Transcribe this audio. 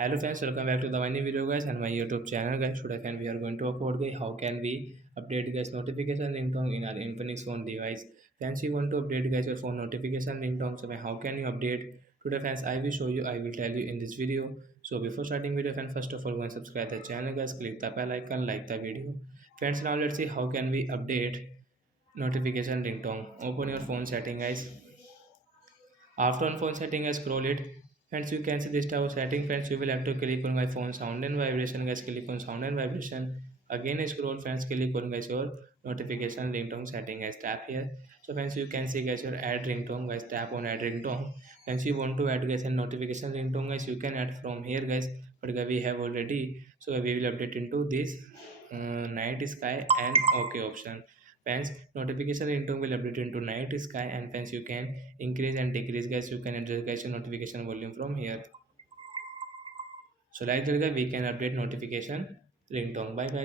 Hello friends, welcome back to the my new video guys and my YouTube channel guys. Today friend we are going to upload guys how can we update guys notification ringtone in our Infinix phone device. Friends, you want to update guys your phone notification ringtone. So how can you update? Today friends I will show you, I will tell you in this video. So before starting video friends, first of all go and subscribe the channel guys, click the bell icon, like the video. Friends, now let's see how can we update notification ringtone. Open your phone setting guys. After on phone setting, I scroll it. Friends, you can see this type of setting. Friends, you will have to click on my phone sound and vibration. Guys, click on sound and vibration. Again, scroll. Friends, click on guys your notification ringtone setting. Guys, tap here. So, friends, you can see guys your add ringtone. Guys, tap on add ringtone. Friends, you want to add guys a notification ringtone. Guys, you can add from here, guys. But guys, we have already. So we will update into this night sky and OK option. Fans notification ringtone will update into night sky, and fans you can increase and decrease guys. You can adjust guys your notification volume from here. So like that guys, we can update notification ringtone. Bye guys.